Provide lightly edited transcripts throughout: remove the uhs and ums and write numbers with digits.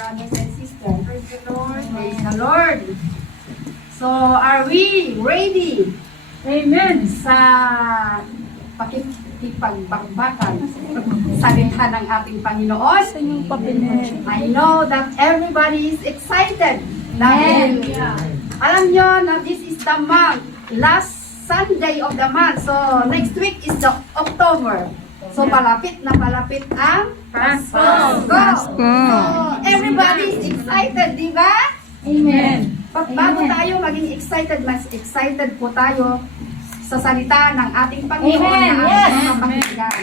brothers and sisters. Praise the Lord. Praise the Lord. So, are we ready? Amen. Sa pakikipagbakbakan salita ng ating Panginoon. I know that everybody is excited. Dahil alam nyo na this is the month, last Sunday of the month. So, next week is the October. So, palapit na palapit ang Pasko. So, everybody is excited, di ba? Amen. Bago tayo maging excited, mas excited po tayo sa salita ng ating Panginoon Amen. na Yes. ating mapakinggan.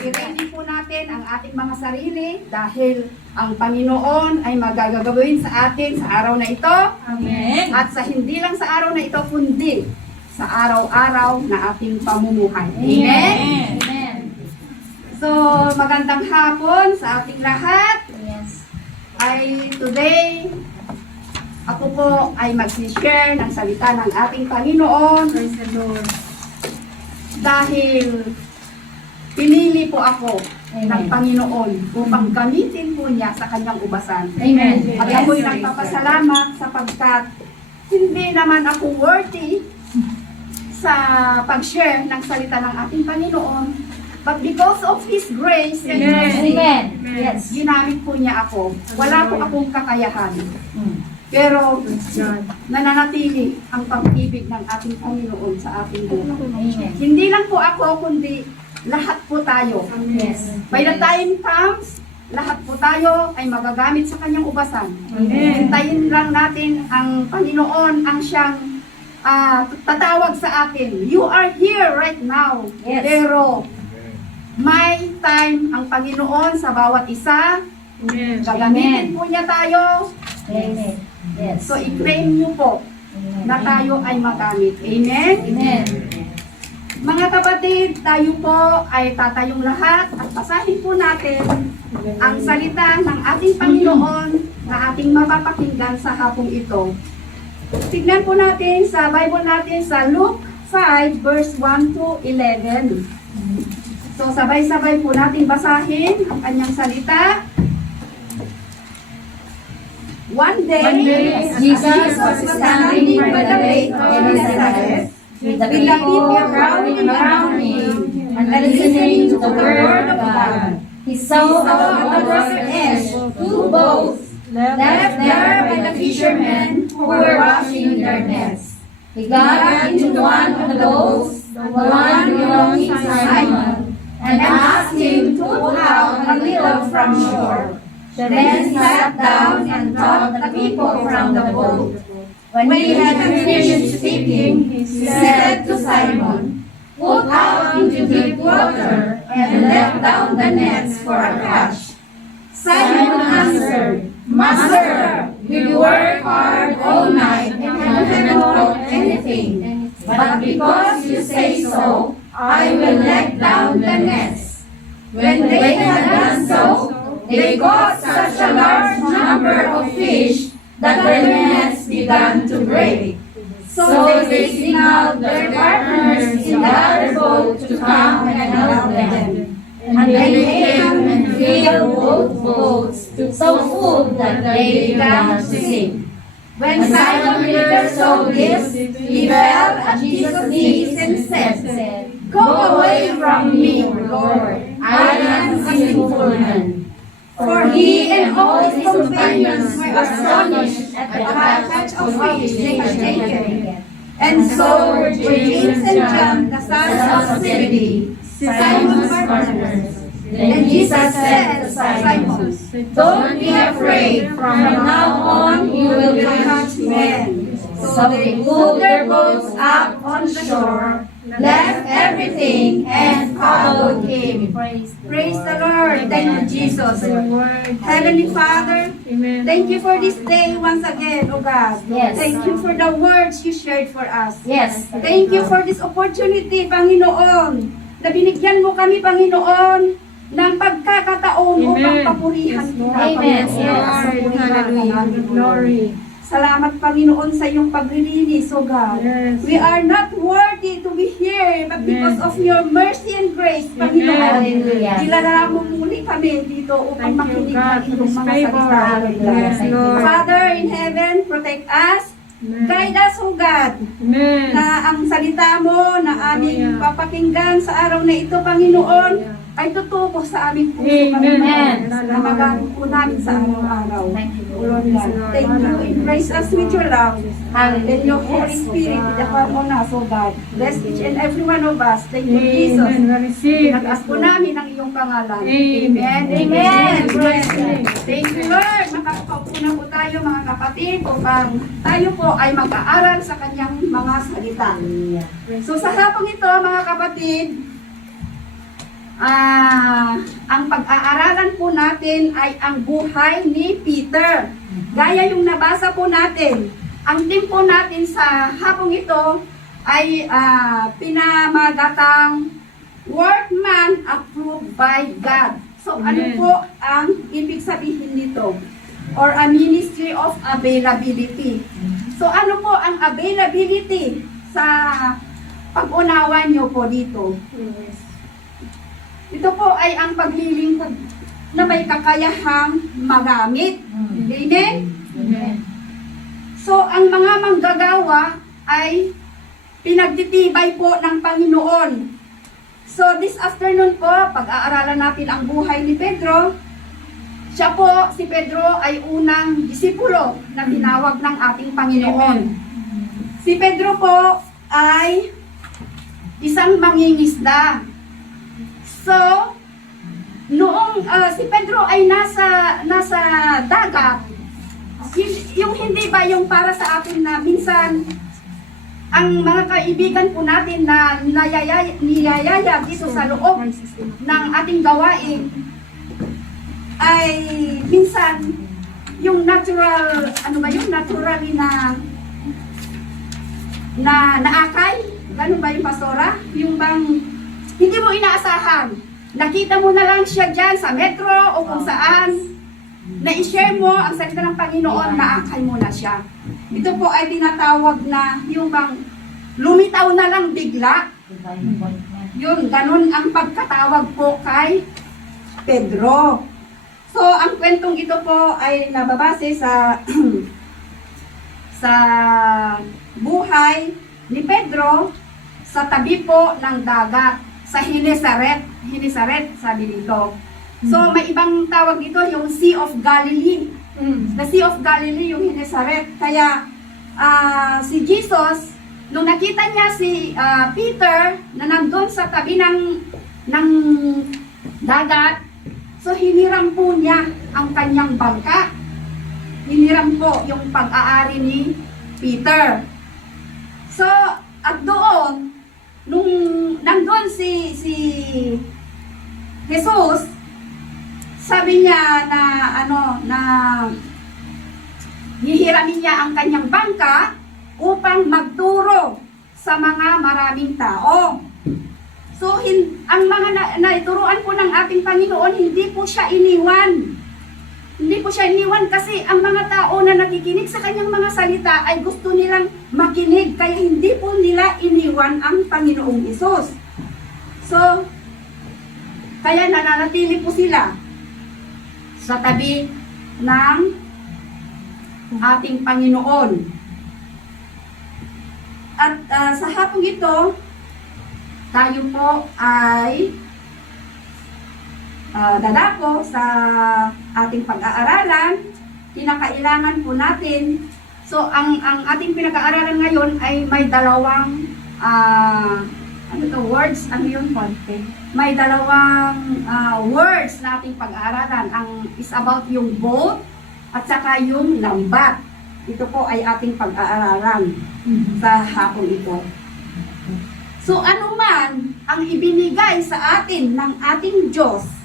I-ready po natin ang ating mga sarili dahil ang Panginoon ay magagawin sa atin sa araw na ito Amen. at sa hindi lang sa araw na ito kundi sa araw-araw na ating pamumuhay. Amen? Amen. So, magandang hapon sa ating lahat. Yes. Ay today, ako po ay mag-share ng salita ng ating Panginoon. Praise the Lord. Dahil pinili po ako ng Amen. Panginoon upang gamitin po niya sa kanyang ubasan. Amen. At ako'y nagpapasalamat sapagkat hindi naman ako worthy sa pag-share ng salita ng ating Panginoon. But because of His grace and Amen. mercy, Amen. Yes. ginamit po niya ako. Wala po akong kakayahan. Mm. Pero God. nananatili ang pag-ibig ng ating Panginoon sa ating buhay. Amen. Hindi lang po ako, kundi lahat po tayo. Yes. By the time comes, lahat po tayo ay magagamit sa kanyang ubasan. Amen. Hintayin lang natin ang Panginoon ang siyang tatawag sa atin. You are here right now. Yes. Pero may time ang Panginoon sa bawat isa. Amen. Gagamitin po niya tayo. Amen. Yes. So i-claim niyo po na tayo ay magamit. Amen? Amen. Mga kapatid, tayo po ay tatayong lahat at basahin po natin ang salita ng ating Panginoon na ating mapapakinggan sa hapong ito. Tignan po natin sa Bible natin sa Luke 5 verse 1 to 11. So sabay-sabay po natin basahin ang kanyang salita. One day, Jesus was standing by the lake of Gennesaret With the with the people people crowding around him and listening to the word of God. He saw at the water's edge two boats left there by the fishermen who were washing their nets. He got into one of the boats, the one belonging to Simon, and asked him to pull out a little from shore. Then he sat down and taught the people from the boat. When he had finished speaking, he said to Simon, "Put out into deep water and let down the nets for a catch." Simon answered, "Master, we work hard all night and haven't caught anything. But because you say so, I will let down the nets." When they had done so, they caught such a large number of fish that their nets began to break. So they signaled their partners in the other boat to come and help them. And they came and filled both boats so full that they began to sink. When Simon Peter saw this, he fell at Jesus' knees and said, "Go away from me, Lord, I am a sinful man." For he and all his companions were astonished at the catch of fish they had taken. And so were James and John, the sons of Zebedee, Simon's partners. Then Jesus said to Simon, "Don't be afraid, from now on you will catch men." So they pulled their boats up on the shore, left everything, and followed him. Praise the Lord. Thank you, Jesus. Heavenly Father, Amen. thank you for this day once again, O God. Yes. Thank you for the words you shared for us. Yes. Thank you for this opportunity, Panginoon, na binigyan mo kami, Panginoon, ng pagkakataon Amen. upang papurihan kita, Amen. Panginoon. Yes. Sa purihan Hallelujah. namin, Glory. Salamat, Panginoon, sa iyong paglilinis, O God. Yes. We are not worthy to be here, but because of your mercy and grace, Panginoon, Hallelujah. dilala mo muli kami dito upang Thank you, makinig God, ng for iyong this mga favor. salita. Yes, Lord. Father in heaven, protect us, Amen. guide us, O God, Amen. na ang salita mo na aming Hallelujah. papakinggan sa araw na ito, Panginoon, ay tutubo sa aming puso, Amen. Panginoon, Amen. na magamit po namin sa araw-araw. Thank you, O Lord Lord. God, thank you. Embrace us with your love. And your Holy Yes. Spirit, be upon us, O God. Bless each and every one of us. Thank you, Jesus. Amen. We receive. Pinag-as po namin ang iyong pangalan. Amen. Amen. Amen. Thank you, Lord. Makakapaupo na po tayo, mga kapatid, upang tayo po ay mag-aaral sa kanyang mga salita. So sa hapong ito, mga kapatid, ang pag-aaralan po natin ay ang buhay ni Peter. Gaya yung nabasa po natin, ang team po natin sa hapong ito ay pinamagatang workman approved by God. So ano Amen. po ang ibig sabihin nito? Or a ministry of availability. So ano po ang availability sa pag-unawa nyo po dito? Ito po ay ang paglilingkod na may kakayahang magamit. Amen? Amen. So, ang mga manggagawa ay pinagtitibay po ng Panginoon. So, this afternoon po, pag-aaralan natin ang buhay ni Pedro. Siya po, si Pedro ay unang disipulo na tinawag ng ating Panginoon. Si Pedro po ay isang mangingisda. So, noong si Pedro ay nasa dagat, yung hindi ba yung para sa atin na minsan ang mga kaibigan po natin na niyayaya dito sa loob ng ating gawain ay minsan yung natural, ano ba yung naturally na naakay, ganun ba yung pastora? Yung bang hindi mo inaasahan. Nakita mo na lang siya dyan sa metro o kung saan. Na-share mo ang salita ng Panginoon, naakay mo na siya. Ito po ay tinatawag na yung bang lumitaw na lang bigla. Yun, ganun ang pagkatawag po kay Pedro. So, ang kwentong ito po ay nababase sa sa buhay ni Pedro sa tabi po ng dagat. Sa Genesaret, sabi dito. So, may ibang tawag dito, yung Sea of Galilee. The Sea of Galilee, yung Genesaret. Kaya, si Jesus, nung nakita niya si Peter, na nandun sa tabi ng dagat, so hiniram po niya ang kanyang bangka. Hiniram po yung pag-aari ni Peter. So, at doon, nung nandun si Jesus, sabi niya na hihiramin niya ang kanyang bangka upang magturo sa mga maraming tao. So, ang mga naituruan po ng ating Panginoon, hindi po siya iniwan. Hindi po siya iniwan kasi ang mga tao na nakikinig sa kanyang mga salita ay gusto nilang makinig, kaya hindi po nila iniwan ang Panginoong Hesus. So, kaya nananatili po sila sa tabi ng ating Panginoon. At sa hapong ito, tayo po ay dadako sa ating pag-aaralan. Kinakailangan po natin. So, ang ating pinag-aaralan ngayon ay may dalawang words. Ano yun, Conte? May dalawang words na ating pag-aaralan. Ang is about yung boat at saka yung lambat. Ito po ay ating pag-aaralan sa hapong ito. So, ano man ang ibinigay sa atin ng ating Diyos,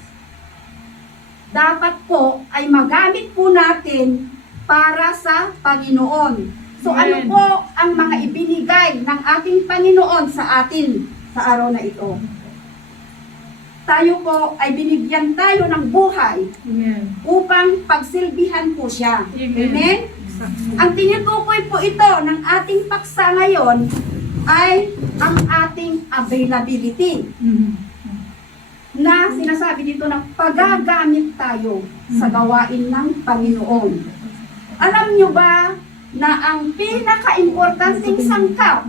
dapat po ay magamit po natin para sa Panginoon. So ano po ang mga ibinigay ng ating Panginoon sa atin sa araw na ito? Tayo po ay binigyan tayo ng buhay Amen. upang pagsilbihan po siya. Amen. Amen? Ang tinutukoy po ito ng ating paksa ngayon ay ang ating availability na sinasabi dito ng pagagamit tayo sa gawain ng Panginoon. Alam nyo ba na ang pinaka-importanting sangkap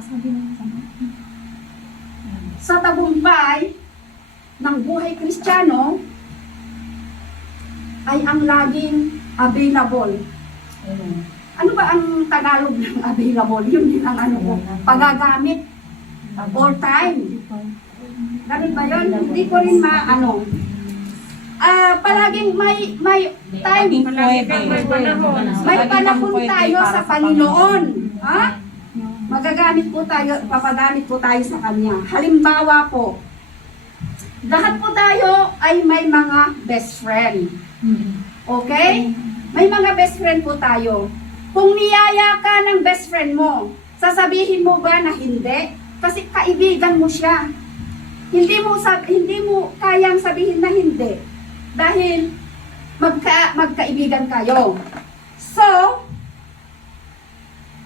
sa tagumpay ng buhay Kristiyano ay ang laging available. Ano ba ang Tagalog ng available? Yun din ang ano ko, pagagamit or time. Ganun ba yun? Hindi ko rin maano. Palaging may time. May panahon tayo sa Panginoon. Ha? Magagamit po tayo, papagamit po tayo sa Kanya. Halimbawa po, lahat po tayo ay may mga best friend. Okay? May mga best friend po tayo. Kung niyaya ka ng best friend mo, sasabihin mo ba na hindi? Kasi kaibigan mo siya. Hindi mo kayang sabihin na hindi. Dahil magkaibigan kayo. So,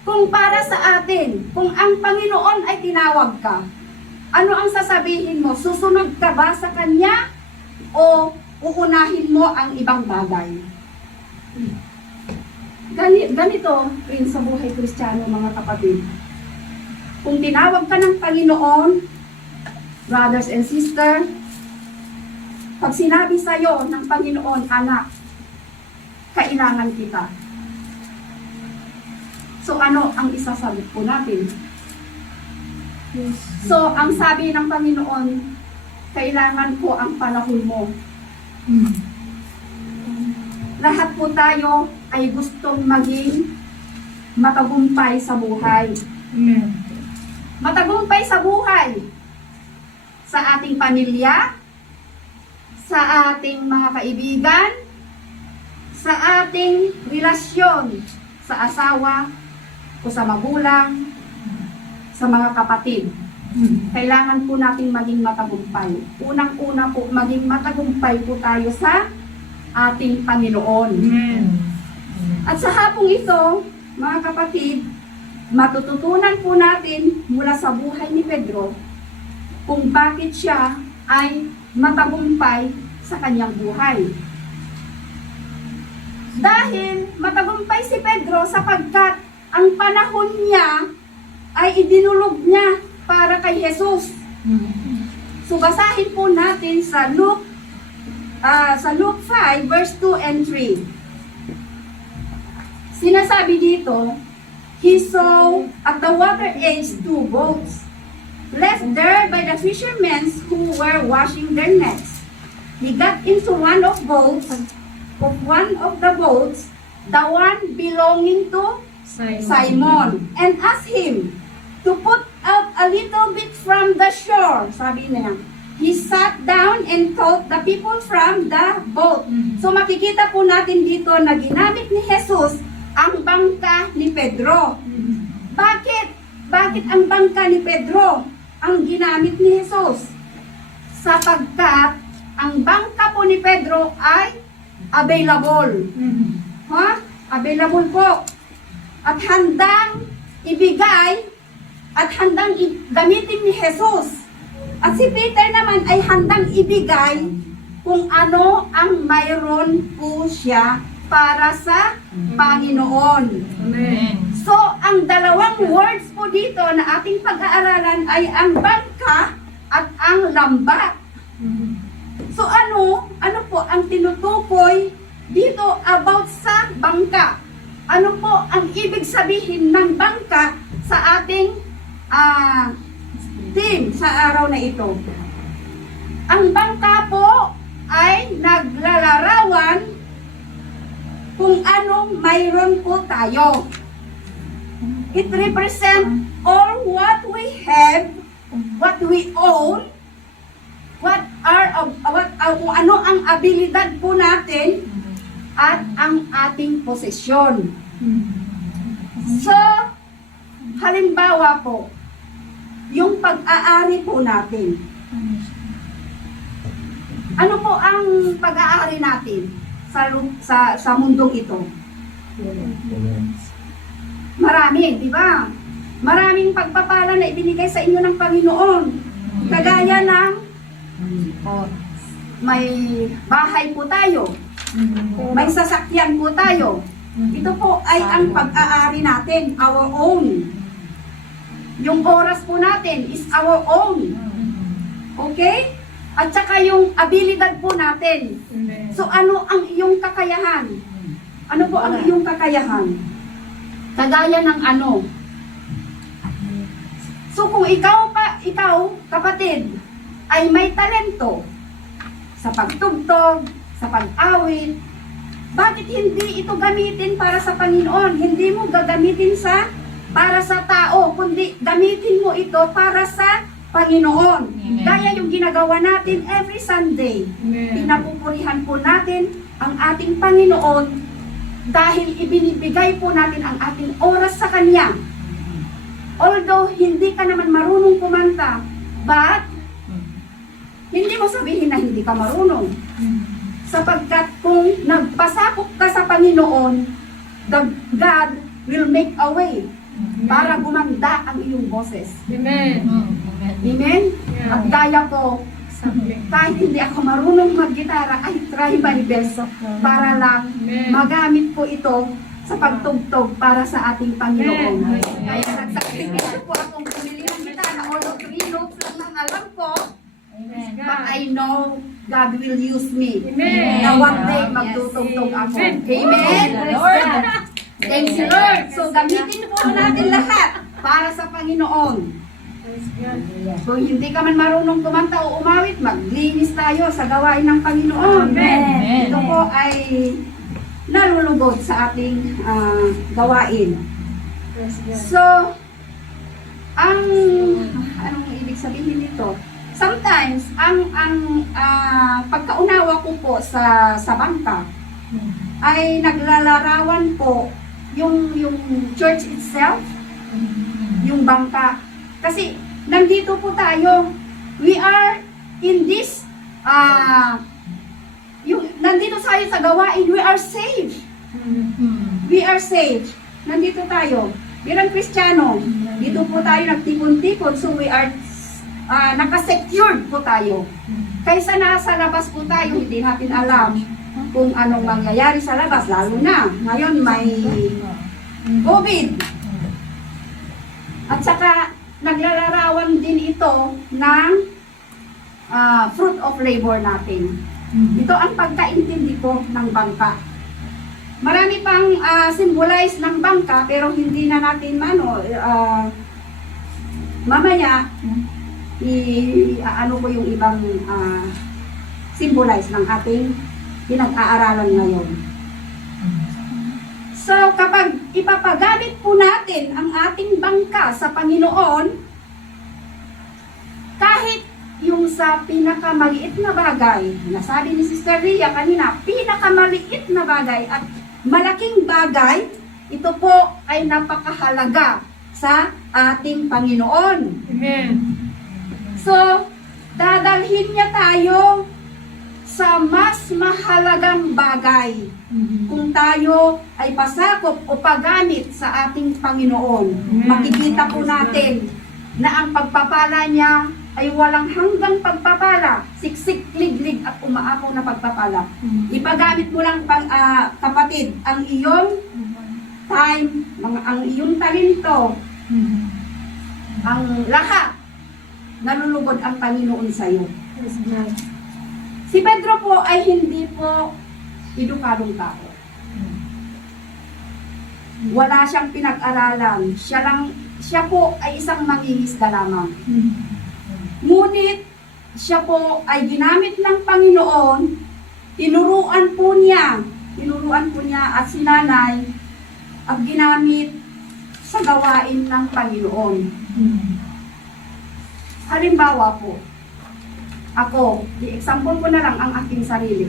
kung para sa atin, kung ang Panginoon ay tinawag ka, ano ang sasabihin mo? Susunod ka ba sa Kanya? O uunahin mo ang ibang bagay? Ganito rin sa buhay Kristiyano, mga kapatid. Kung tinawag ka ng Panginoon, brothers and sisters, pag sinabi sa'yo ng Panginoon, anak, kailangan kita. So ano ang isasagot po natin? So ang sabi ng Panginoon, kailangan ko ang panahon mo. Lahat po tayo ay gustong maging matagumpay sa buhay. Matagumpay sa buhay. Sa ating pamilya, sa ating mga kaibigan, sa ating relasyon, sa asawa, o sa magulang, sa mga kapatid. Kailangan po natin maging matagumpay. Unang-una po, maging matagumpay po tayo sa ating Panginoon. At sa hapong ito, mga kapatid, matututunan po natin mula sa buhay ni Pedro kung bakit siya ay matagumpay sa kanyang buhay. Dahil matagumpay si Pedro sapagkat ang panahon niya ay idinulog niya para kay Jesus. So basahin po natin sa Luke 5 verse 2 and 3. Sinasabi dito, he saw at the water edge 2 boats left there by the fishermen who were washing their nets. He got into one of the boats, the one belonging to Simon, and asked him to put out a little bit from the shore. Sabi niya, he sat down and taught the people from the boat. So makikita po natin dito na ginamit ni Jesus ang bangka ni Pedro. Bakit? Bakit ang bangka ni Pedro ang ginamit ni Jesus? Sapagkat ang bangka po ni Pedro ay available. Available po. At handang ibigay at handang gamitin ni Jesus. At si Peter naman ay handang ibigay kung ano ang mayroon po siya para sa Panginoon. Amen. So, ang dalawang words po dito na ating pag-aaralan ay ang bangka at ang lambat. So, ano po ang tinutukoy dito about sa bangka? Ano po ang ibig sabihin ng bangka sa ating team sa araw na ito? Ang bangka po ay naglalarawan kung anong mayroon po tayo. It represents all what we have, what we own, kung ano ang abilidad po natin at ang ating posesyon. So, halimbawa po, yung pag-aari po natin. Ano po ang pag-aari natin sa mundong ito? marami, di ba? Maraming pagpapala na ibinigay sa inyo ng Panginoon. Kagaya ng may bahay po tayo, may sasakyan po tayo. Ito po ay ang pag-aari natin, our own. Yung oras po natin is our own. Okay? At saka yung abilidad po natin. So ano ang iyong kakayahan? Ano po ang iyong kakayahan? Kagaya ng ano? So kung ikaw kapatid, ay may talento sa pagtugtog, sa pag-awit, bakit hindi ito gamitin para sa Panginoon? Hindi mo gagamitin para sa tao, kundi gamitin mo ito para sa Panginoon. Gaya yung ginagawa natin every Sunday. Pinapupurihan po natin ang ating Panginoon dahil ibinibigay po natin ang ating oras sa Kanya. Although hindi ka naman marunong kumanta, but hindi mo sabihin na hindi ka marunong. Sapagkat kung nagpasakop ka sa Panginoon, God will make a way para gumanda ang iyong boses. Amen. Amen? At gaya ko, kahit hindi ako marunong maggitara, I try my best para lang magamit ko ito sa pagtugtog para sa ating Panginoon. Kaya nagsakripisyo po akong bumili ng gitara, although 3 notes lang ang alam ko, but I know God will use me. Amen. Na one day magtutugtog ako. Amen? Lord. Thank you, Lord. So, gamitin po natin lahat para sa Panginoon. Kung hindi ka man marunong kumanta o umawit, maglinis tayo sa gawain ng Panginoon. Amen. Ito po ay nalulugod sa ating gawain. So, anong ibig sabihin nito? Sometimes, ang pagkaunawa ko po sa bangka ay naglalarawan po yung church itself, yung bangka. Kasi nandito po tayo, we are in this, nandito tayo sa gawain, we are saved. We are saved. Nandito tayo. Bilang Kristiyano, dito po tayo nagtipon-tipon, so we are nakasecured po tayo. Kaysa nasa labas po tayo, hindi natin alam kung anong mangyayari sa labas, lalo na ngayon may COVID. At saka naglalarawan din ito ng fruit of labor natin. Ito ang pagkaintindi ko ng bangka. Marami pang symbolize ng bangka, pero hindi na natin mamaya ano ko yung ibang symbolize ng ating pinag-aaralan ngayon. So, kapag ipapagamit po natin ang ating bangka sa Panginoon, kahit yung sa pinakamaliit na bagay, nasabi ni Sister Rhea kanina, pinakamaliit na bagay at malaking bagay, ito po ay napakahalaga sa ating Panginoon. Amen. So, dadalhin niya tayo sa mas mahalagang bagay kung tayo ay pasakop o paggamit sa ating Panginoon. Makikita po natin na ang pagpapala niya ay walang hanggang pagpapala, siksik, liglig at umaapaw na pagpapala. Ipagamit mo lang kapatid ang iyong time, ang iyong talento, ang lahat, nalulugod ang Panginoon sa iyo. Si Pedro po ay hindi po edukadong tao. Wala siyang pinag-aralan. Siya po ay isang mangingisda lamang. Ngunit siya po ay ginamit ng Panginoon, tinuruan po niya at si nanay at ginamit sa gawain ng Panginoon. Halimbawa po, ako, i-example ko na lang ang aking sarili.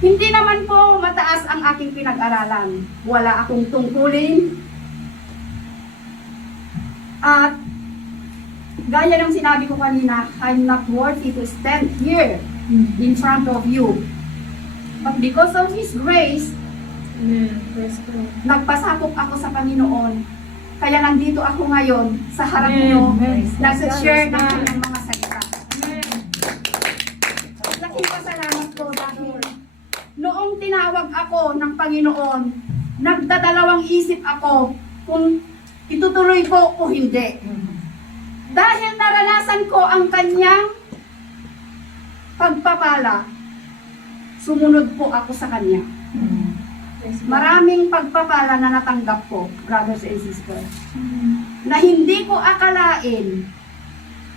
Hindi naman po mataas ang aking pinag-aralan. Wala akong tungkulin. At gaya ng sinabi ko kanina, I'm not worthy to stand here in front of you. But because of His grace, Amen. Praise God. Nagpasakop ako sa Panginoon. Kaya nandito ako ngayon sa harap Amen. niyo, Amen. nag-share ng Praise God. kanyang mga salita. Amen. Laking pasalamat ko dahil noong tinawag ako ng Panginoon, nagdadalawang isip ako kung itutuloy ko o hindi. Dahil naranasan ko ang kanyang pagpapala, sumunod po ako sa kanya. Maraming pagpapala na natanggap ko, brothers and sisters, na hindi ko akalain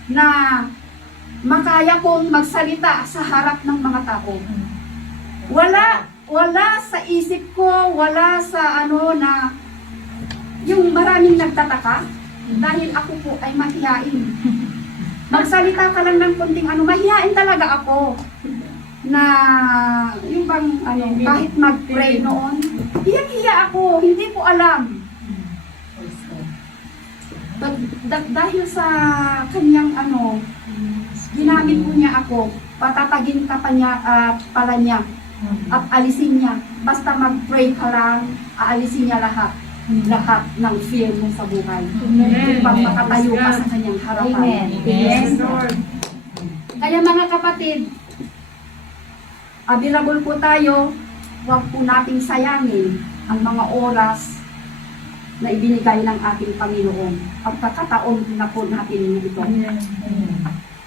na makaya kong magsalita sa harap ng mga tao. Wala sa isip ko, wala sa na yung maraming nagtataka dahil ako po ay mahihain. Magsalita ka lang ng konting mahihain talaga ako. Na yung bang kahit mag-pray noon, hiya ako, hindi ko alam. Dahil sa kanyang ginamit po niya ako, patatagin ka pa niya, pala niya, at alisin niya. Basta mag-pray ka lang, aalisin niya lahat ng fear mo sa buhay. Upang makatayo ka sa kanyang harapan. Amen. Yes, Lord. Kaya mga kapatid, available po tayo, huwag po nating sayangin ang mga oras na ibinigay ng ating Panginoon. At kakataon na po natin ito.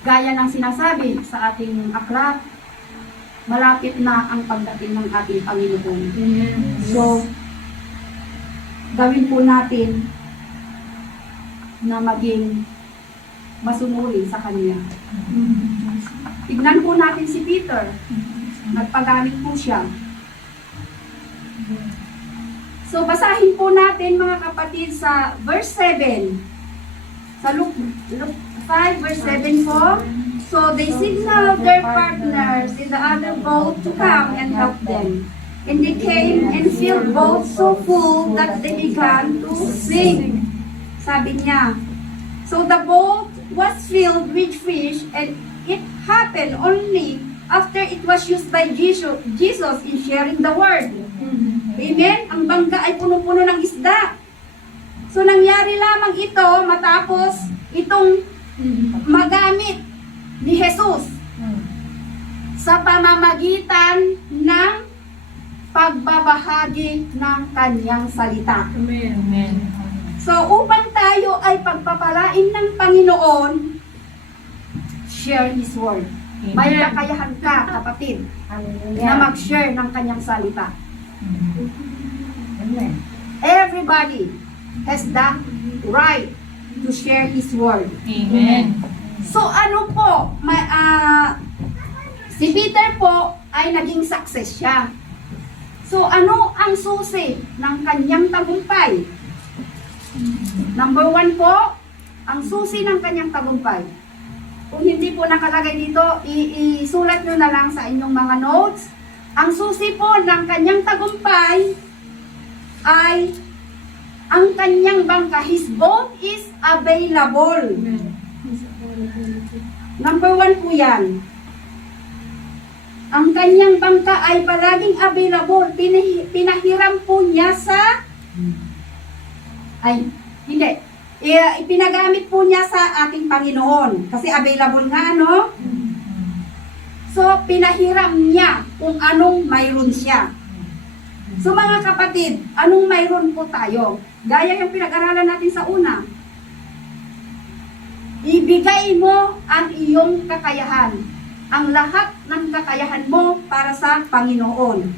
Gaya ng sinasabi sa ating aklat, malapit na ang pagdating ng ating Panginoon. So, gawin po natin na maging masunuri sa Kanya. Tignan po natin si Peter. Nagpagamit po siya. So, basahin po natin mga kapatid sa verse 7. Sa Luke 5 verse 7 po. So, they signaled their partners in the other boat to come and help them. And they came and filled both so full that they began to sink. Sabi niya. So, the boat was filled with fish and it happened only after it was used by Jesus in sharing the word. Amen? Ang bangka ay puno-puno ng isda. So, nangyari lamang ito matapos itong magamit ni Jesus sa pamamagitan ng pagbabahagi ng kanyang salita. Amen. So, upang tayo ay pagpapalain ng Panginoon, share His word. May kakayahan ka, kapatid, na mag-share ng kanyang salita. Everybody has the right to share His word. Amen. So, ano po, si Peter po ay naging success siya. So, ano ang susi ng kanyang tagumpay? Number 1 po, ang susi ng kanyang tagumpay. Kung hindi po nakalagay dito, isulat nyo na lang sa inyong mga notes. Ang susi po ng kanyang tagumpay ay ang kanyang bangka. His boat is available. Number 1 po yan. Ang kanyang bangka ay palaging available. Pinahiram po niya sa... Ipinagamit po niya sa ating Panginoon. Kasi available nga, So, pinahiram niya kung anong mayroon siya. So, mga kapatid, anong mayroon po tayo? Gaya yung pinag-aralan natin sa una. Ibigay mo ang iyong kakayahan. Ang lahat ng kakayahan mo para sa Panginoon.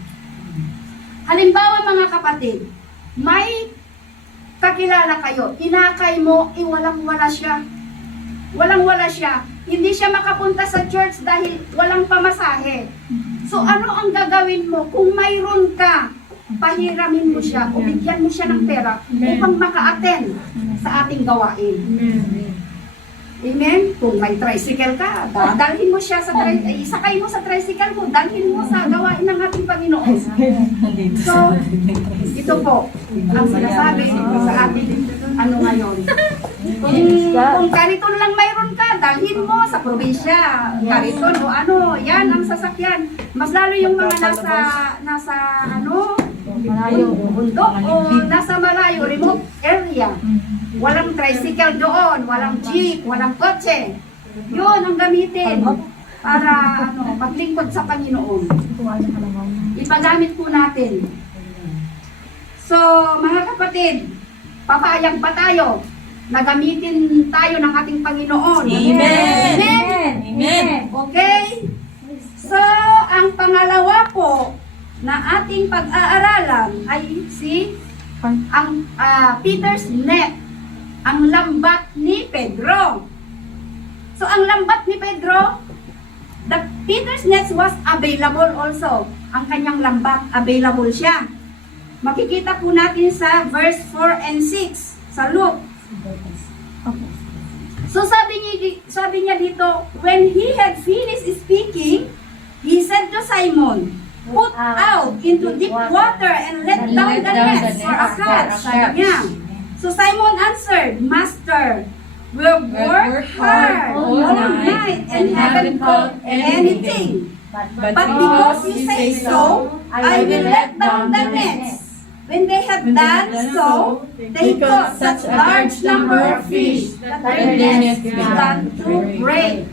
Halimbawa mga kapatid, may kakilala kayo, inakay mo, walang-wala siya. Walang-wala siya. Hindi siya makapunta sa church dahil walang pamasahe. So ano ang gagawin mo? Kung mayroon ka, pahiramin mo siya o bigyan mo siya ng pera upang maka-attend sa ating gawain. Amen? Kung may tricycle ka, dalhin mo siya sa isakay mo sa tricycle mo, dalhin mo sa gawain ng ating Panginoon. So, ito po ang sinasabi sa ating ngayon. Kung kariton lang mayroon ka, dalhin mo sa probinsya. Kariton o yan ang sasakyan. Mas lalo yung mga nasa bundok o nasa malayo, remote area. Walang tricycle doon, walang jeep, walang kotse. Yun ang gamitin para paglingkod sa Panginoon. Ipagamit po natin. So, mga kapatid, papayag pa tayo na gamitin tayo ng ating Panginoon. Amen. Amen. Amen. Okay? So, ang pangalawa po na ating pag-aaralan ay Peter's net, ang lambat ni Pedro. So, ang lambat ni Pedro, Peter's net was available also. Ang kanyang lambat, available siya. Makikita po natin sa verse 4 and 6 sa Luke. So sabi niya dito, when he had finished speaking, he said to Simon, put out into deep water and let down the nets for a catch. Sabi niya. So Simon answered, Master, we've worked hard all night and haven't caught anything. But because you say so, I will let down the nets. When they had done so, they caught such a large number of fish that their nets began to break.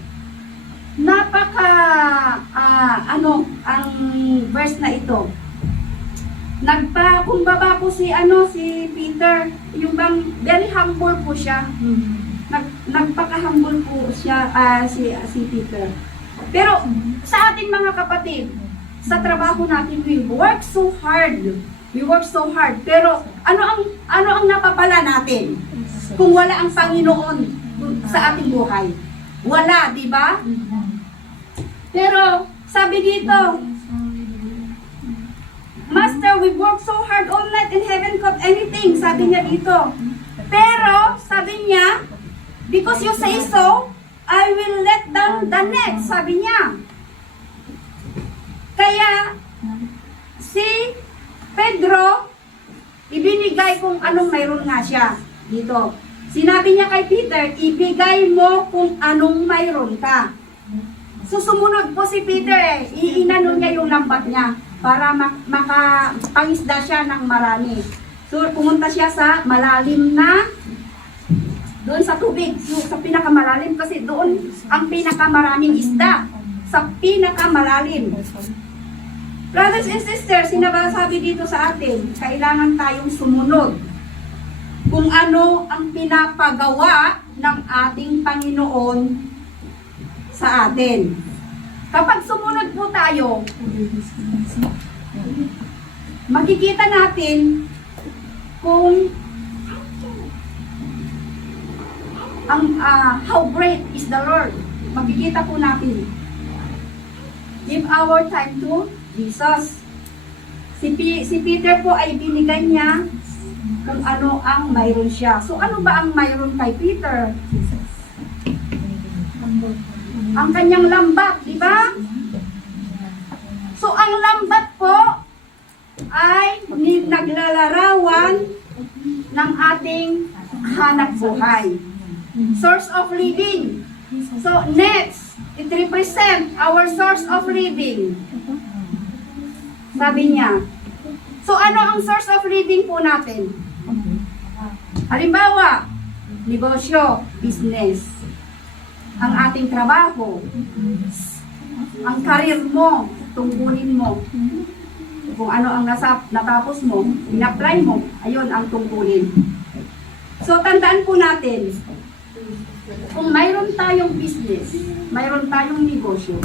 Ang verse na ito. Nagpakumbaba po si Peter, yung bang very humble po siya. Nagpaka-humble po siya si Peter. Pero sa ating mga kapatid, sa trabaho natin, we work so hard. Pero ano ang napapala natin kung wala ang Panginoon sa ating buhay? Wala, di ba? Pero sabi dito, Master, we work so hard all night and haven't caught anything. Sabi niya dito. Pero sabi niya, because you say so, I will let down the net. Sabi niya. Kaya si Pedro, ibinigay kung anong mayroon nga siya dito. Sinabi niya kay Peter, ibigay mo kung anong mayroon ka. Susumunod po si Peter iinano niya yung lambat niya para makapangisda siya ng marami. So pumunta siya sa malalim na, doon sa tubig, sa pinakamalalim kasi doon ang pinakamaraming isda. Sa pinakamalalim. Brothers and sisters, sinasabi dito sa atin, kailangan tayong sumunod kung ano ang pinapagawa ng ating Panginoon sa atin. Kapag sumunod po tayo, makikita natin kung how great is the Lord. Makikita po natin. Give our time to Jesus. Si Peter po ay binigay niya kung ano ang mayroon siya. So ano ba ang mayroon kay Peter? Ang kanyang lambat, di ba? So ang lambat po ay naglalarawan ng ating hanap buhay. Source of living. So nets, it represent our source of living. Sabi niya. So ano ang source of living po natin? Halimbawa, negosyo, business. Ang ating trabaho. Ang career mo, tungkulin mo. Kung ano ang natapos mo, in-apply mo, ayun ang tungkulin. So tandaan po natin, kung mayroon tayong business, mayroon tayong negosyo,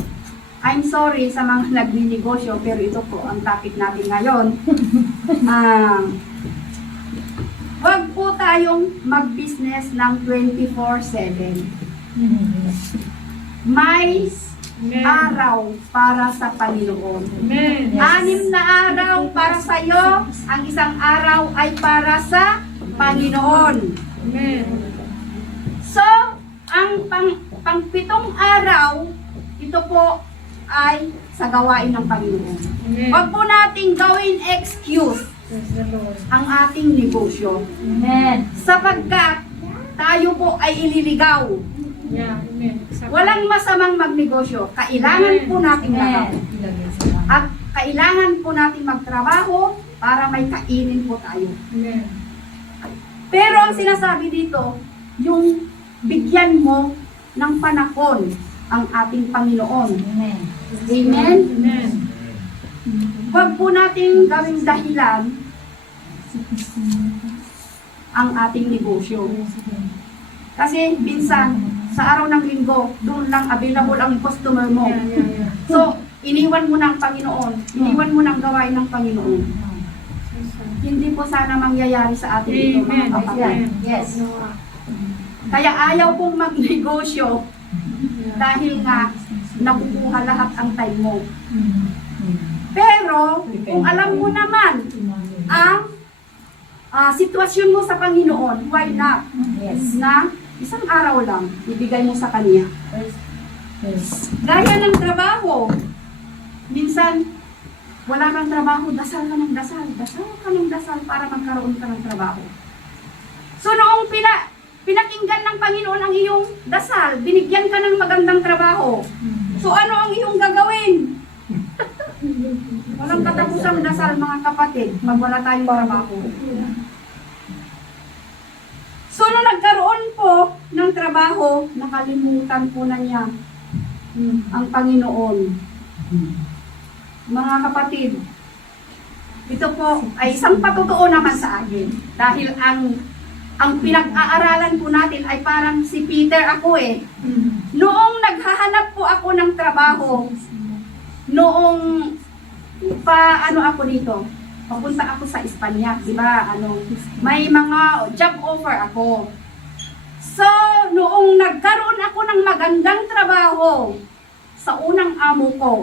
I'm sorry sa mga nagninegosyo, pero ito po ang topic natin ngayon. Huwag po tayong mag-business ng 24/7. May araw para sa Panginoon. 6 na araw para sa iyo, ang isang araw ay para sa Panginoon. So, ang pang-7 araw, ito po ay sa gawain ng Panginoon. Huwag po nating gawin excuse ang ating negosyo. Sapagkat tayo po ay ililigaw. Walang masamang magnegosyo. Kailangan po nating lahat. At kailangan po natin magtrabaho para may kainin po tayo. Amen. Pero ang sinasabi dito, yung bigyan mo ng panahon ang ating Panginoon. Amen. Amen? Amen. Huwag po nating gawing dahilan ang ating negosyo. Kasi minsan, sa araw ng linggo, doon lang available ang customer mo. Yeah. So, iniwan mo ng Panginoon. Iniwan mo ng gawain ng Panginoon. Hindi po sana mangyayari sa atin ito, mga Amen. kapatid. Yes. Kaya ayaw kong magnegosyo dahil nga nakukuha lahat ang time mo. Pero, kung alam mo naman ang sitwasyon mo sa Panginoon, why not? Yes. Na isang araw lang, ibigay mo sa Kanya. Yes. Gaya ng trabaho. Minsan, wala kang trabaho, dasal ka ng dasal. Dasal ka ng dasal para magkaroon ka ng trabaho. So noong pinakinggan ng Panginoon ang iyong dasal, binigyan ka ng magandang trabaho. So ano ang iyong gagawin? Walang katapusang dasal, mga kapatid, pag wala tayong trabaho. So nung nagkaroon po ng trabaho, nakalimutan po na niya ang Panginoon. Mga kapatid, ito po ay isang patotoo naman sa akin. Dahil ang pinag-aaralan po natin ay parang si Peter ako eh. Noong naghahanap po ako ng trabaho, noong ano ako dito, papunta ako sa Espanya, di ba? May mga job offer ako. So, noong nagkaroon ako ng magandang trabaho sa unang amo ko,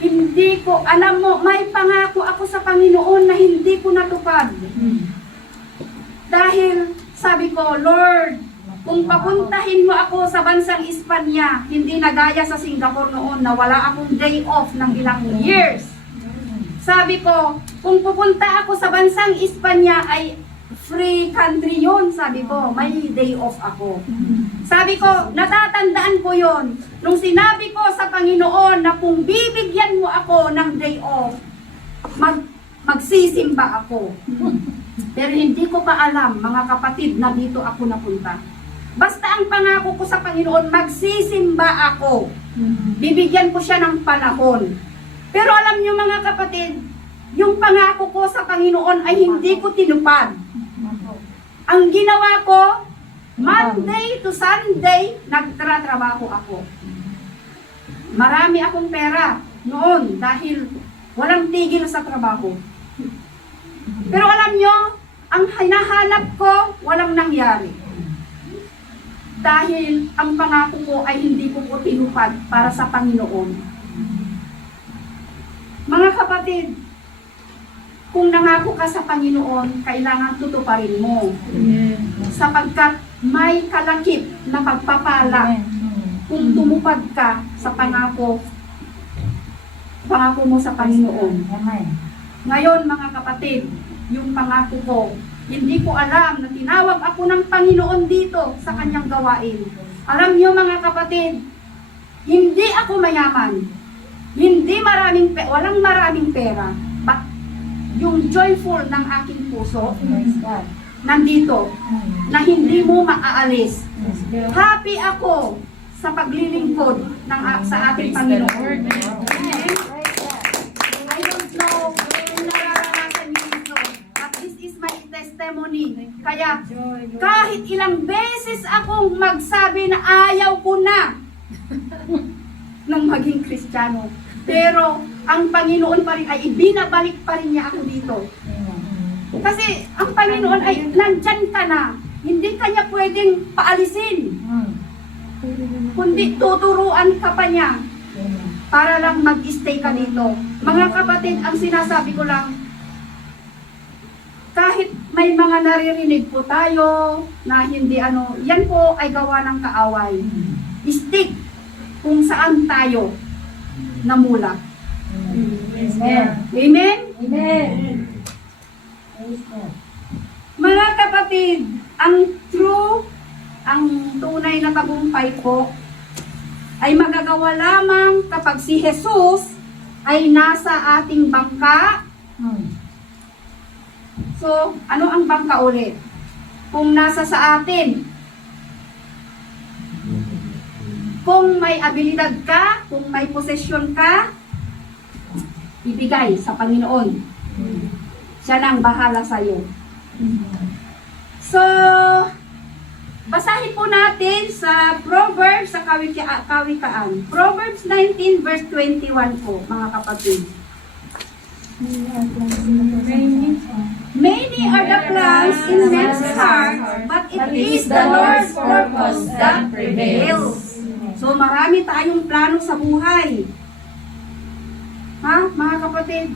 hindi ko, alam mo, may pangako ako sa Panginoon na hindi ko natupad. Dahil sabi ko, Lord, kung papuntahin mo ako sa bansang Espanya, hindi na gaya sa Singapore noon na wala akong day off ng ilang years. Sabi ko, kung pupunta ako sa bansang Espanya ay free country yun, sabi ko, may day off ako. Sabi ko, natatandaan ko yon. Nung sinabi ko sa Panginoon na kung bibigyan mo ako ng day off, magsisimba ako. Pero hindi ko pa alam, mga kapatid, na dito ako napunta. Basta ang pangako ko sa Panginoon, magsisimba ako. Bibigyan ko siya ng panahon. Pero alam niyo, mga kapatid, yung pangako ko sa Panginoon ay hindi ko tinupad. Ang ginawa ko, Monday to Sunday, nagtratrabaho ako. Marami akong pera noon dahil walang tigil sa trabaho. Pero alam nyo, ang hinahanap ko, walang nangyari. Dahil ang pangako ko ay hindi ko po tinupad para sa Panginoon. Mga kapatid, kung nangako ka sa Panginoon, kailangan tutuparin mo. Sapagkat may kalakip na pagpapala kung tumupad ka sa pangako mo sa Panginoon. Ngayon, mga kapatid, yung pangako ko, hindi ko alam na tinawag ako ng Panginoon dito sa kanyang gawain. Alam niyo, mga kapatid, hindi ako mayaman. Hindi walang maraming pera. But yung joyful ng aking puso, nandito, na hindi mo maaalis. Happy ako sa paglilingkod sa ating Panginoon. Amen. I don't know kung nararanasan niyo ito, but this is my testimony. Kaya kahit ilang beses akong magsabi na ayaw ko na nang maging Kristiyano, pero ang Panginoon pa rin ay ibinabalik pa rin niya ako dito. Kasi ang Panginoon ay nandyan ka na. Hindi ka niya pwedeng paalisin. Kundi tuturuan ka pa niya para lang mag-stay ka dito. Mga kapatid, ang sinasabi ko lang, kahit may mga naririnig po tayo na hindi yan po ay gawa ng kaaway. Stick kung saan tayo namula. Amen. Amen? Amen. Mga kapatid, ang tunay na tagumpay po ay magagawa lamang kapag si Jesus ay nasa ating bangka. So, ano ang bangka ulit? Kung nasa sa atin, kung may abilidad ka, kung may posesyon ka, ibigay sa Panginoon. Siya nang bahala sa iyo. So, basahin po natin sa Proverbs sa Kawikaan. Proverbs 19 verse 21 po, mga kapatid. Many are the plans in man's heart, but it is the Lord's purpose that prevails. So, marami tayong plano sa buhay. Ha, mga kapatid?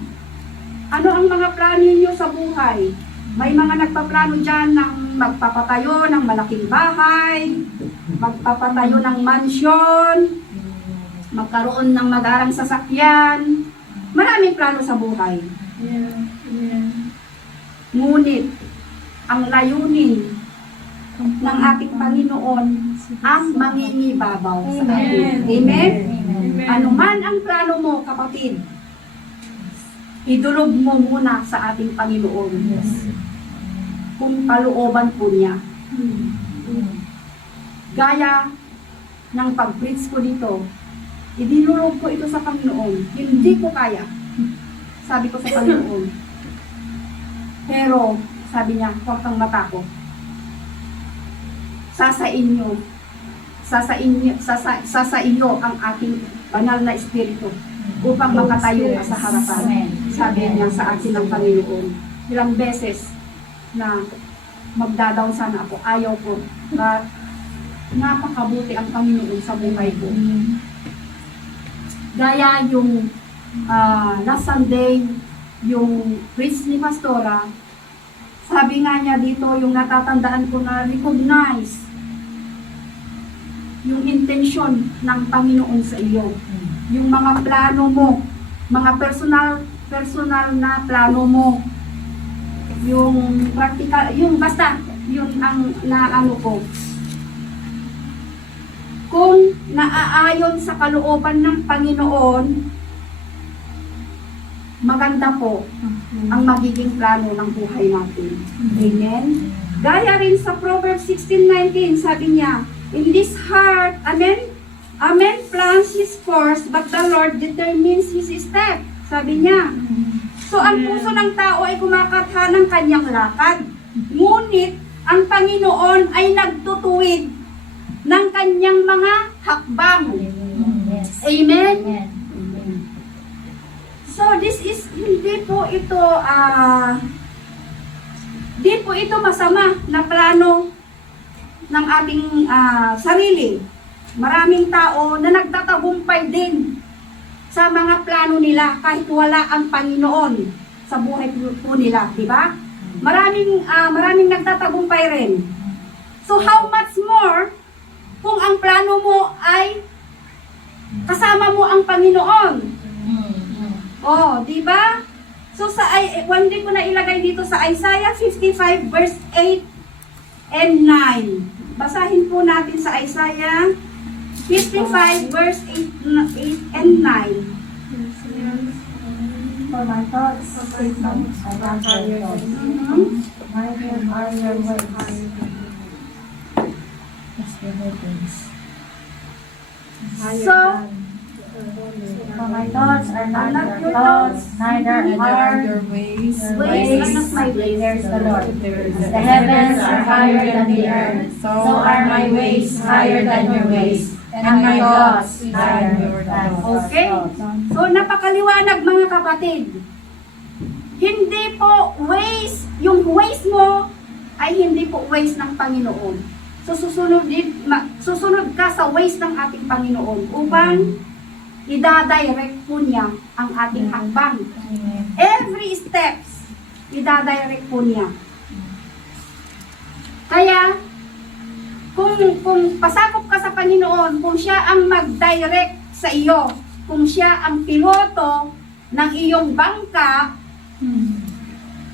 Ano ang mga plano niyo sa buhay? May mga nagpaplano dyan ng magpapatayo ng malaking bahay, magpapatayo ng mansyon, magkaroon ng magarang sasakyan. Maraming plano sa buhay. Ngunit, ang layunin ng ating Panginoon ang mangingibabaw sa atin. Amen? Ano man ang plano mo, kapatid, idulog mo muna sa ating Panginoon. Kung kalooban po niya. Gaya ng pag-preach ko dito, idinulog ko ito sa Panginoon. Hindi ko kaya. Sabi ko sa Panginoon. Pero, sabi niya, huwag kang matakot. Sa iyo ang ating banal na espiritu upang makatayo ka sa harapan. Sabi niya sa atin ng Panginoon. Ilang beses na magdadaw sana ako, ayaw ko. But napakabuti ang Panginoon sa buhay ko. Gaya yung last Sunday, yung preach ni Pastora, sabi nga niya dito, yung natatandaan ko na recognize yung intention ng Panginoon sa iyo. Yung mga plano mo, mga personal na plano mo, yung practical, yung basta, yun ang naano ko. Kung naaayon sa kalooban ng Panginoon, maganda po ang magiging plano ng buhay natin. Amen? Gaya rin sa Proverbs 16:19, sabi niya, in this heart, amen? Amen plans his course, but the Lord determines his step. Sabi niya. So, ang puso ng tao ay kumakatha ng kanyang lakad. Ngunit, ang Panginoon ay nagtutuwid ng kanyang mga hakbang. Amen? So, this is, hindi po ito masama na plano ng ating sarili. Maraming tao na nagtatagumpay din sa mga plano nila kahit wala ang Panginoon sa buhay po nila, di ba? Maraming nagtatagumpay rin. So how much more kung ang plano mo ay kasama mo ang Panginoon? Oh, di ba? So one day ko na ilagay dito sa Isaiah 55 verse 8 and 9. Basahin po natin sa Isaiah 55 verse 8 and 9. For my thoughts, I have your thoughts. My ways are your ways. So, For my thoughts are not your thoughts, neither are your ways. ways are not my ways. There's the Lord. The heavens are higher than the earth, so are my ways higher than your ways, and my thoughts higher than your thoughts. Okay? So, napakaliwanag mga kapatid. Hindi po ways, yung ways mo ay hindi po ways ng Panginoon. So, susunod ka sa ways ng ating Panginoon upang idadirect po niya ang ating hakbang. Every steps, idadirect po niya. Kaya, kung pasakop ka sa Panginoon, kung siya ang mag-direct sa iyo, kung siya ang piloto ng iyong bangka,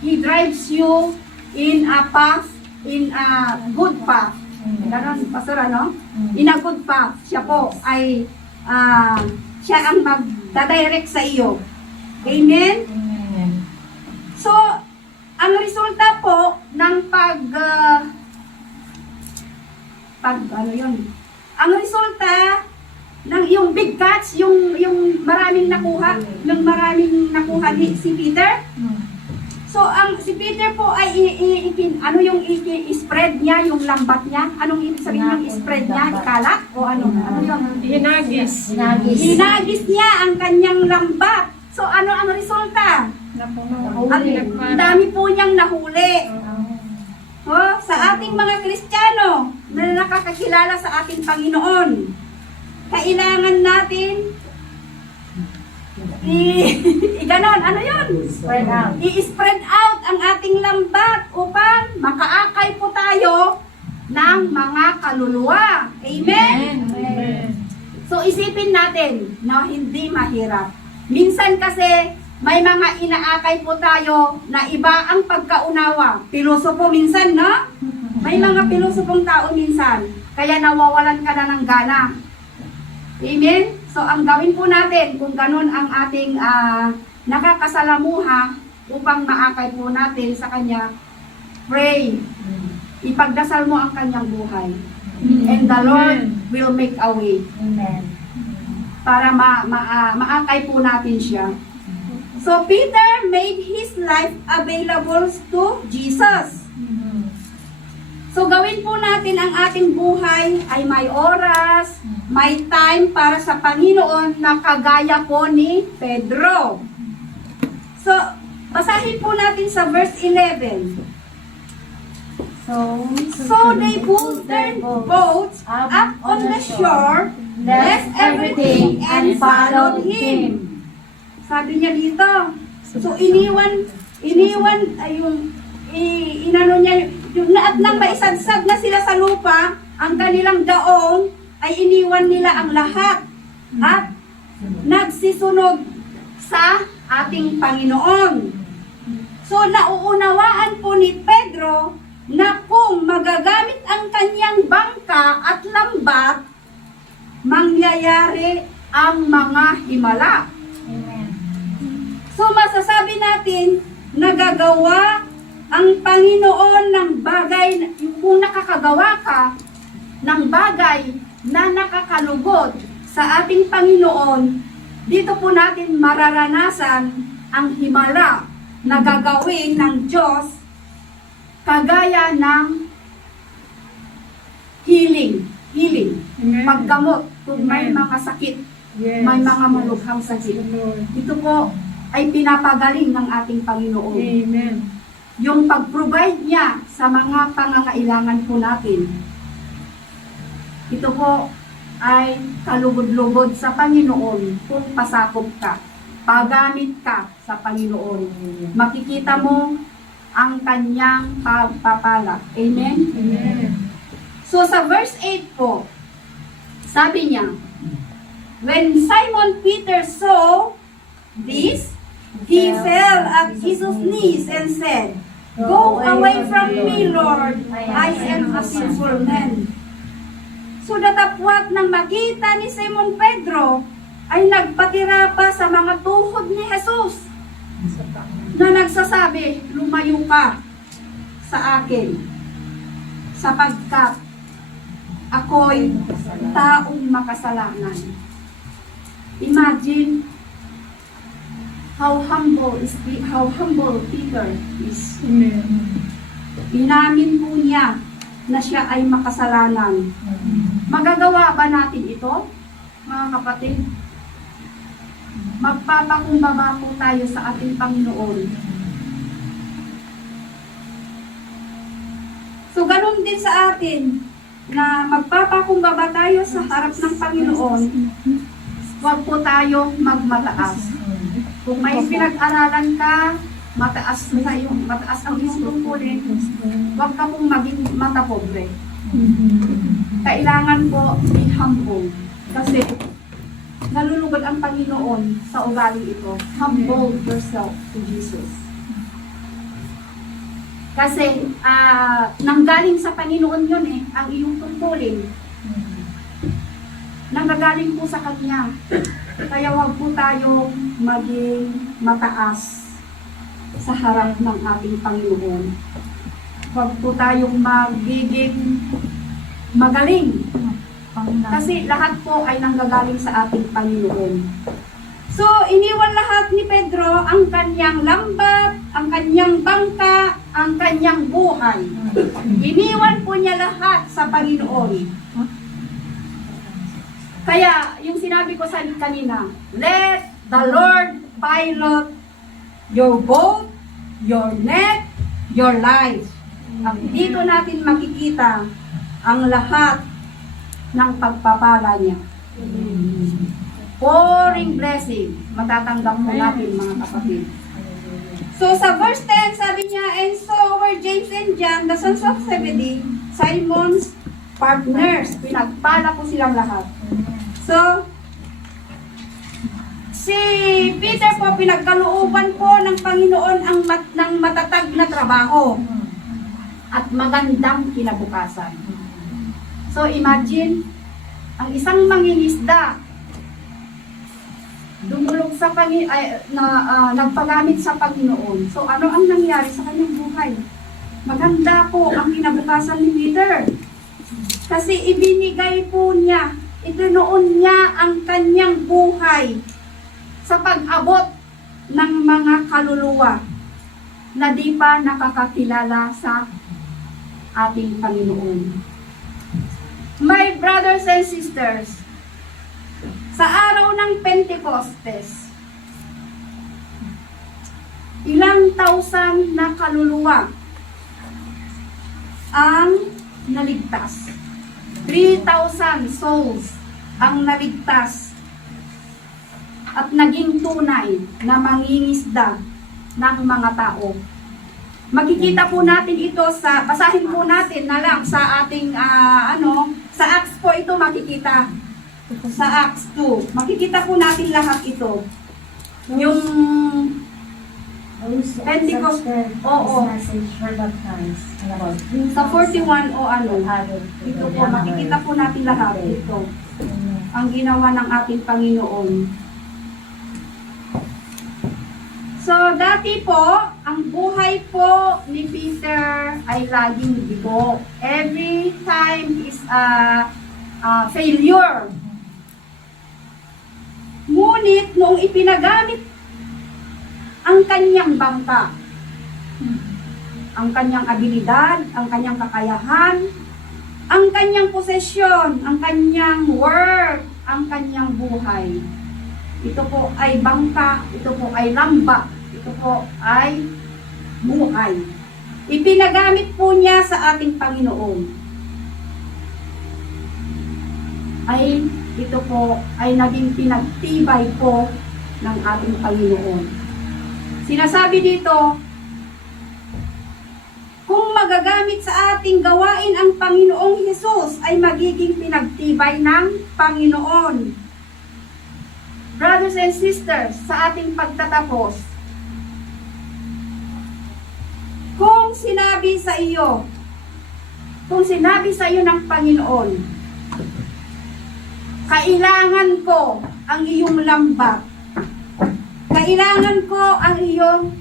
He drives you in a path, in a good path. Ganun, pastor, ano? In a good path. Siya po ay siya ang magdadirect sa iyo. Amen? Amen. So, ang resulta po ng ang resulta ng yung big catch, yung maraming nakuha si Peter. So, si Peter po ay i-spread niya yung lambat niya. Anong ibig sabihin ng spread niya? Ikalat? O ano yun? Hinagis. Hinagis niya ang kanyang lambat. So, ano ang resulta? Napuno. Ang dami po niyang nahuli. Sa ating mga Kristiyano na nakakakilala sa ating Panginoon, kailangan natin ganon, ano yun? Spread out. I-spread out ang ating lambat upang makaakay po tayo ng mga kaluluwa. Amen? Amen. So isipin natin na hindi mahirap. Minsan kasi may mga inaakay po tayo na iba ang pagkaunawa. Piloso po minsan, no? May mga piloso pong tao minsan. Kaya nawawalan ka na ng gana. Amen? So ang gawin po natin kung ganun ang ating nakakasalamuha upang maakay po natin sa Kanya, pray. Ipagdasal mo ang Kanyang buhay. And the Lord will make a way Amen. para maakay po natin siya. So Peter made his life available to Jesus. So gawin po natin ang ating buhay ay may oras, may time para sa Panginoon na kagaya po ni Pedro. So, basahin po natin sa verse 11. So they pulled their boats up on the shore, left everything, and followed him. Sabi niya dito, so iniwan ay inano niya, yung at nang maisadsad na sila sa lupa, ang kanilang daong ay iniwan nila ang lahat at nagsisunod sa ating Panginoon. So nauunawaan po ni Pedro na kung magagamit ang kanyang bangka at lambat, mangyayari ang mga himala. Amen. So masasabi natin, nagagawa ang Panginoon ng bagay, kung nakakagawa ka ng bagay na nakakalugod sa ating Panginoon, dito po natin mararanasan ang himala na gagawin ng Diyos kagaya ng healing, Amen. paggamot kung may mga sakit, Yes. may mga malubhang sakit. Lord. Ito po ay pinapagaling ng ating Panginoon. Amen. Yung pag-provide niya sa mga pangangailangan po natin. Ito po ay kalugod-lugod sa Panginoon kung pasakop ka, pagamit ka sa Panginoon. Makikita mo ang kanyang pagpapala. Amen? Amen. So sa verse 8 po, sabi niya, when Simon Peter saw this, he fell at Jesus' knees and said, "Go away from me, Lord, I am a sinful man." So datapwat nang makita ni Simon Pedro, ay nagpatira pa sa mga tuhod ni Jesus na nagsasabi, "Lumayo ka sa akin, sapagkat ako'y taong makasalanan." Imagine how humble Peter is. Amen. Inamin po niya na siya ay makasalanan. Magagawa ba natin ito, mga kapatid? Magpapakumbaba po tayo sa ating Panginoon. So, ganun din sa atin na magpapakumbaba tayo sa harap ng Panginoon. Huwag po tayo magmataas. Kung may pinag-aralan ka, mataas ang iyong tungkulin, huwag ka pong maging matapobre. Kailangan po be humble. Kasi nalulugod ang Panginoon sa ugali ito. Humble yourself to Jesus. Kasi nanggaling sa Panginoon yun ang iyong tungkulin. nanggagaling po sa Kanya. Kaya huwag po tayong maging mataas sa harap ng ating Panginoon. Huwag po tayong magiging magaling. Kasi lahat po ay nanggagaling sa ating Panginoon. So, iniwan lahat ni Pedro ang kanyang lambat, ang kanyang bangka, ang kanyang buhay. Iniwan po niya lahat sa Panginoon. Kaya, yung sinabi ko sa kanina, let the Lord pilot your boat, your net, your life. Dito natin makikita ang lahat ng pagpapala niya. Pouring blessing. Matatanggap po natin, mga kapatid. So sa verse 10, sabi niya, and so were James and John, the sons of Zebedee, Simon's partners. Pinagpala po silang lahat. So, si Peter po, pinagkalooban po ng Panginoon ng matatag na trabaho at magandang kinabukasan. So imagine, ang isang mangingisda, dumulog sa nagpagamit sa Panginoon. So ano ang nangyari sa kanyang buhay? Maganda po ang kinabukasan ni Peter. Kasi ibinigay po niya, itinuon niya ang kanyang buhay sa pag-abot ng mga kaluluwa na di pa nakakakilala sa ating Panginoon. My brothers and sisters, sa araw ng Pentecostes, ilang tausan na kaluluwa ang naligtas. 3,000 souls ang naligtas at naging tunay na mangingisda ng mga tao. Makikita po natin ito sa, basahin po natin na lang sa ating, sa Acts po ito makikita. Sa Acts 2. Makikita po natin lahat ito. Yung Pentecost, oo. Sa 41 o ano. Ito po, makikita po natin lahat ito. Ang ginawa ng ating Panginoon. So, dati po, ang buhay po ni Peter ay laging bigo. Every time is failure. Ngunit, noong ipinagamit ang kanyang bangka, ang kanyang abilidad, ang kanyang kakayahan, ang kanyang posesyon, ang kanyang work, ang kanyang buhay. Ito po ay bangka, ito po ay lamba, ito po ay buhay. Ipinagamit po niya sa ating Panginoon. Ay, ito po ay naging pinagtibay po ng ating Panginoon. Sinasabi dito, kung magagamit sa ating gawain ang Panginoong Hesus ay magiging pinagtibay ng Panginoon. Brothers and sisters, sa ating pagtatapos, kung sinabi sa iyo ng Panginoon, kailangan ko ang iyong lambat, kailangan ko ang iyong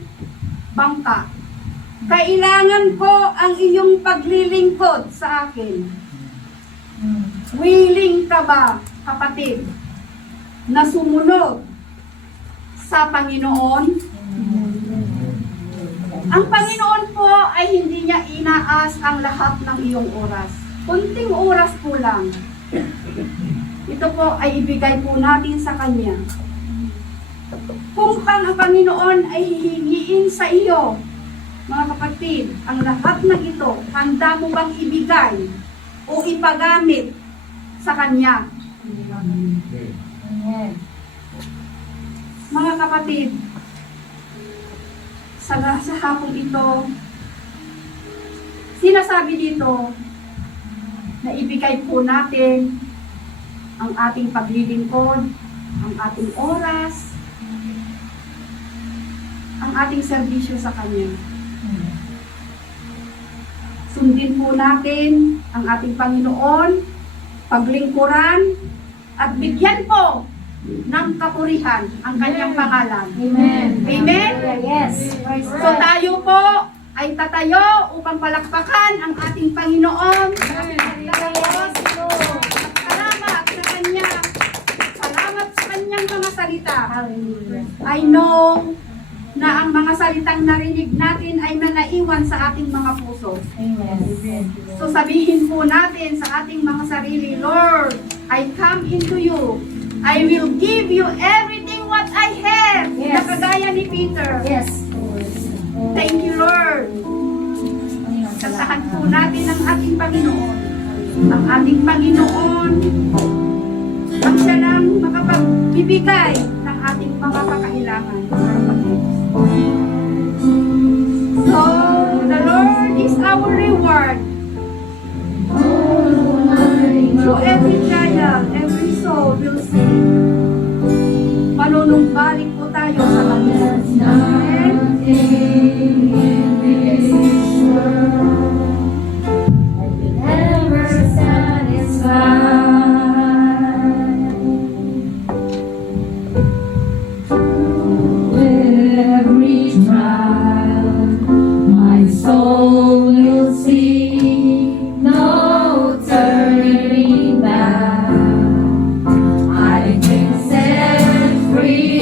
bangka, kailangan ko ang iyong paglilingkod sa akin. Willing ka ba, kapatid, na sumunod sa Panginoon? Ang Panginoon po ay hindi niya inaas ang lahat ng iyong oras. Kunting oras po lang. Ito po ay ibigay po natin sa Kanya. Kung ang Panginoon ay hihingiin sa iyo, mga kapatid, ang lahat ng ito, handa mo bang ibigay o ipagamit sa Kanya? Mga kapatid, sa hapong ito, sinasabi dito na ibigay po natin ang ating paglilingkod, ang ating oras, ang ating serbisyo sa Kanya. Sundin po natin ang ating Panginoon, paglingkuran, at bigyan po ng kapurihan ang kanyang pangalan. Amen. Amen? Yes. So tayo po ay tatayo upang palakpakan ang ating Panginoon. At salamat sa Kanya. Salamat sa Kanyang mga salita. I know na ang mga salitang narinig natin ay nanaiwan sa ating mga puso. Amen. So sabihin po natin sa ating mga sarili, Lord, I come into you. I will give you everything what I have. Yes. Na kagaya ni Peter. Yes. Thank you, Lord. Sasahan po natin ang ating Panginoon. Ang ating Panginoon ang siya lang makapagbibigay ng ating mga kakailangan. So, the Lord is our reward. So, every trial, every soul will sing. Manunumbalik po tayo sa Kanya. Amen? Never satisfied. Every trial, my soul will see no turning back. I've been set free.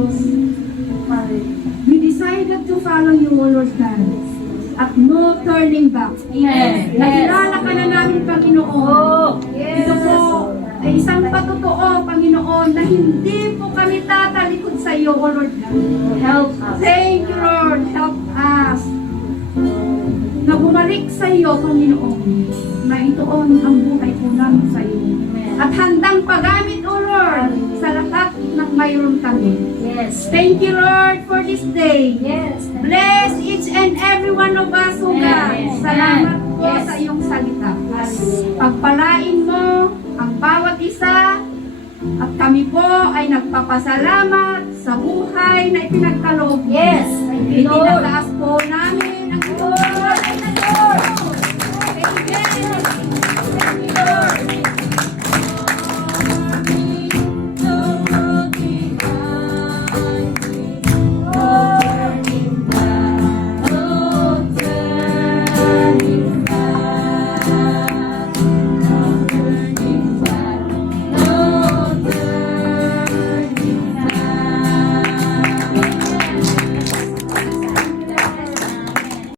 Jesus. We decided to follow you, O Lord God. At no turning back. Yes. Nakilala ka na namin, Panginoon. Ito po ay isang patotoo, Panginoon, na hindi po kami tatalikod sa iyo, O Lord God. Help us. Thank you, Lord. Help us na bumalik sa iyo, Panginoon, na itoon ang buhay po namin sa iyo. At handang paggamit, O Lord, sa lahat ng mayroon kami. Yes. Thank you, Lord, for this day. Yes. Bless each and every one of us, O God. Yes. Salamat po Yes. sa iyong salita. Pagpalain mo ang bawat isa at kami po ay nagpapasalamat sa buhay na ipinagkaloob. Yes. Thank you, Lord. Itinataas po na